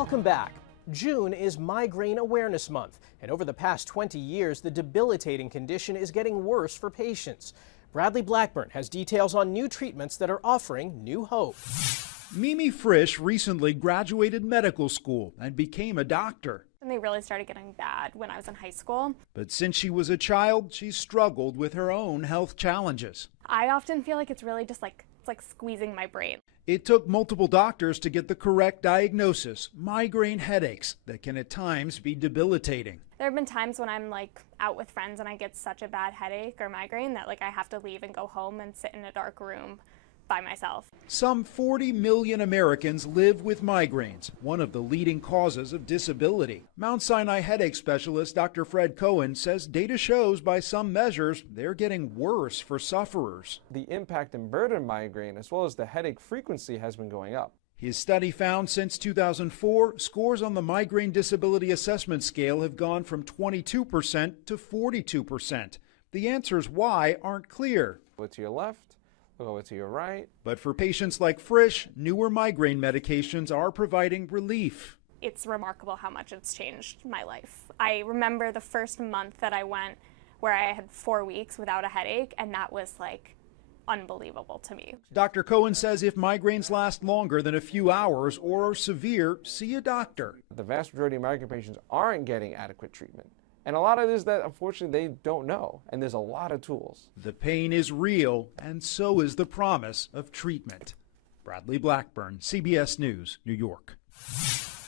Welcome back. June is Migraine Awareness Month, and over the past 20 years, the debilitating condition is getting worse for patients. Bradley Blackburn has details on new treatments that are offering new hope. Mimi Frisch recently graduated medical school and became a doctor. And they really started getting bad when I was in high school. But since she was a child, she struggled with her own health challenges. I often feel like it's really just like squeezing my brain. It took multiple doctors to get the correct diagnosis, migraine headaches that can at times be debilitating. There have been times when I'm out with friends and I get such a bad headache or migraine that I have to leave and go home and sit in a dark room by myself. Some 40 million Americans live with migraines, one of the leading causes of disability. Mount Sinai headache specialist Dr. Fred Cohen says data shows by some measures they're getting worse for sufferers. The impact and burden of migraine as well as the headache frequency has been going up. His study found since 2004, scores on the Migraine Disability Assessment Scale have gone from 22% to 42%. The answers why aren't clear. Go to your left, go to your right. But for patients like Frisch, newer migraine medications are providing relief. It's remarkable how much it's changed my life. I remember the first month that I went where I had 4 weeks without a headache, and that was unbelievable to me. Dr. Cohen says if migraines last longer than a few hours or are severe, see a doctor. The vast majority of migraine patients aren't getting adequate treatment. And a lot of it is that, unfortunately, they don't know, and there's a lot of tools. The pain is real, and so is the promise of treatment. Bradley Blackburn, CBS News, New York.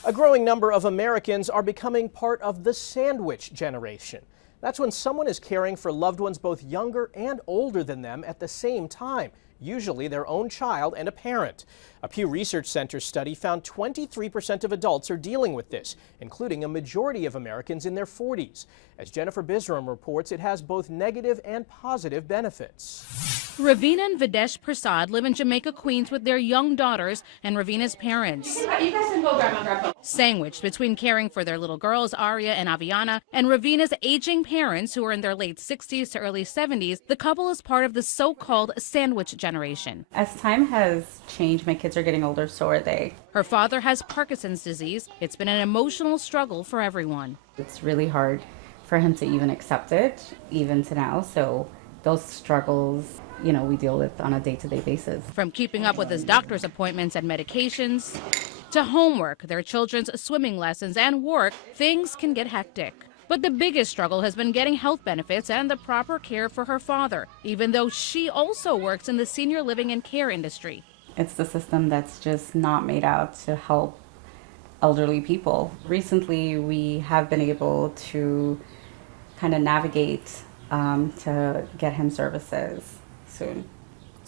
A growing number of Americans are becoming part of the sandwich generation. That's when someone is caring for loved ones both younger and older than them at the same time, usually their own child and a parent. A Pew Research Center study found 23% of adults are dealing with this, including a majority of Americans in their 40s. As Jennifer Bisram reports, it has both negative and positive benefits. Ravina and Videsh Prasad live in Jamaica, Queens with their young daughters and Ravina's parents. You guys can go, Grandma. Sandwiched between caring for their little girls, Aria and Aviana, and Ravina's aging parents who are in their late 60s to early 70s, the couple is part of the so-called sandwich generation. As time has changed, my kids are getting older, so are they. Her father has Parkinson's disease. It's been an emotional struggle for everyone. It's really hard for him to even accept it, even to now, so those struggles, we deal with on a day-to-day basis. From keeping up with his doctor's appointments and medications to homework, their children's swimming lessons and work, things can get hectic. But the biggest struggle has been getting health benefits and the proper care for her father, even though she also works in the senior living and care industry. It's the system that's just not made out to help elderly people. Recently, we have been able to kind of navigate to get him services soon.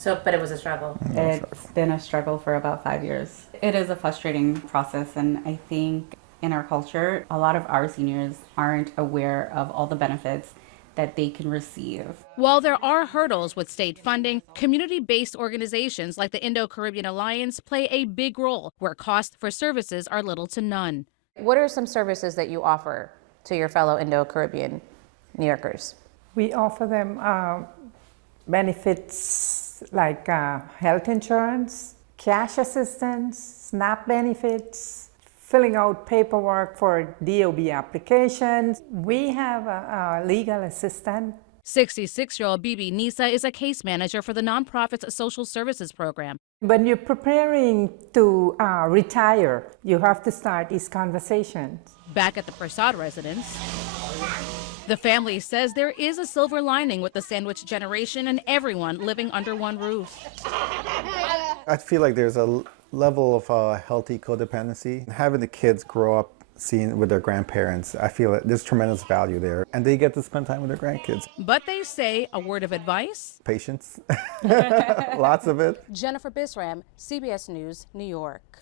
But it was a struggle. It's been a struggle for about 5 years. It is a frustrating process, and I think in our culture, a lot of our seniors aren't aware of all the benefits that they can receive. While there are hurdles with state funding, community-based organizations like the Indo-Caribbean Alliance play a big role where costs for services are little to none. What are some services that you offer to your fellow Indo-Caribbean New Yorkers? We offer them benefits like health insurance, cash assistance, SNAP benefits, filling out paperwork for DOB applications. We have a legal assistant. 66-year-old Bibi Nisa is a case manager for the nonprofit's social services program. When you're preparing to retire, you have to start these conversations. Back at the Prasad residence, the family says there is a silver lining with the sandwich generation and everyone living under one roof. I feel like there's a level of healthy codependency. Having the kids grow up seeing with their grandparents, I feel that there's tremendous value there. And they get to spend time with their grandkids. But they say a word of advice? Patience. Lots of it. Jennifer Bisram, CBS News, New York.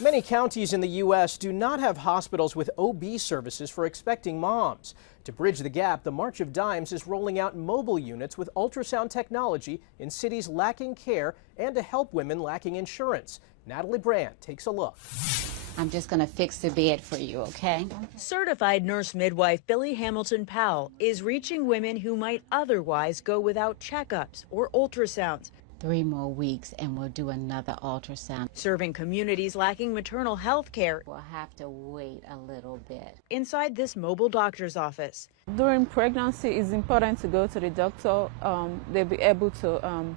Many counties in the U.S. do not have hospitals with OB services for expecting moms. To bridge the gap, the March of Dimes is rolling out mobile units with ultrasound technology in cities lacking care and to help women lacking insurance. Natalie Brandt takes a look. I'm just going to fix the bed for you, okay? Certified nurse midwife Billy Hamilton Powell is reaching women who might otherwise go without checkups or ultrasounds 3 more weeks and we'll do another ultrasound. Serving communities lacking maternal health care. We'll have to wait a little bit. Inside this mobile doctor's office. During pregnancy, it's important to go to the doctor. They'll be able to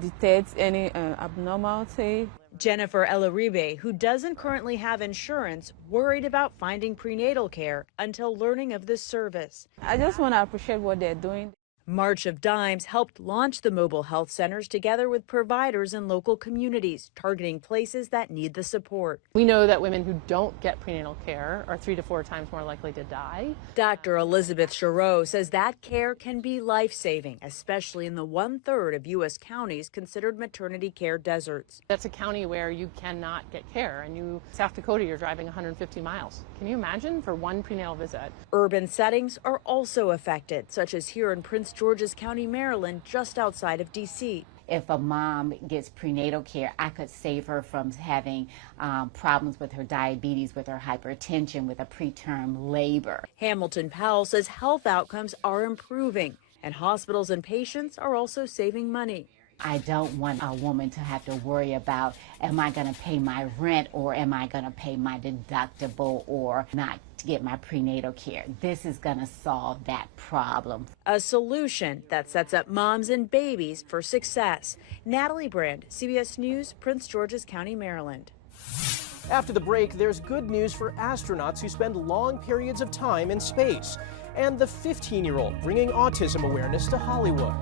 detect any abnormality. Jennifer Elaribe, who doesn't currently have insurance, worried about finding prenatal care until learning of this service. I just want to appreciate what they're doing. March of Dimes helped launch the mobile health centers together with providers in local communities, targeting places that need the support. We know that women who don't get prenatal care are 3 to 4 times more likely to die. Dr. Elizabeth Chareau says that care can be life-saving, especially in the 1/3 of U.S. counties considered maternity care deserts. That's a county where you cannot get care, and South Dakota, you're driving 150 miles. Can you imagine for one prenatal visit? Urban settings are also affected, such as here in Prince George's County, Maryland, just outside of D.C. If a mom gets prenatal care, I could save her from having problems with her diabetes, with her hypertension, with a preterm labor. Hamilton Powell says health outcomes are improving, and hospitals and patients are also saving money. I don't want a woman to have to worry about, am I going to pay my rent, or am I going to pay my deductible, or not to get my prenatal care. This is going to solve that problem. A solution that sets up moms and babies for success. Natalie Brand, CBS News, Prince George's County, Maryland. After the break, there's good news for astronauts who spend long periods of time in space, and the 15-year-old bringing autism awareness to Hollywood.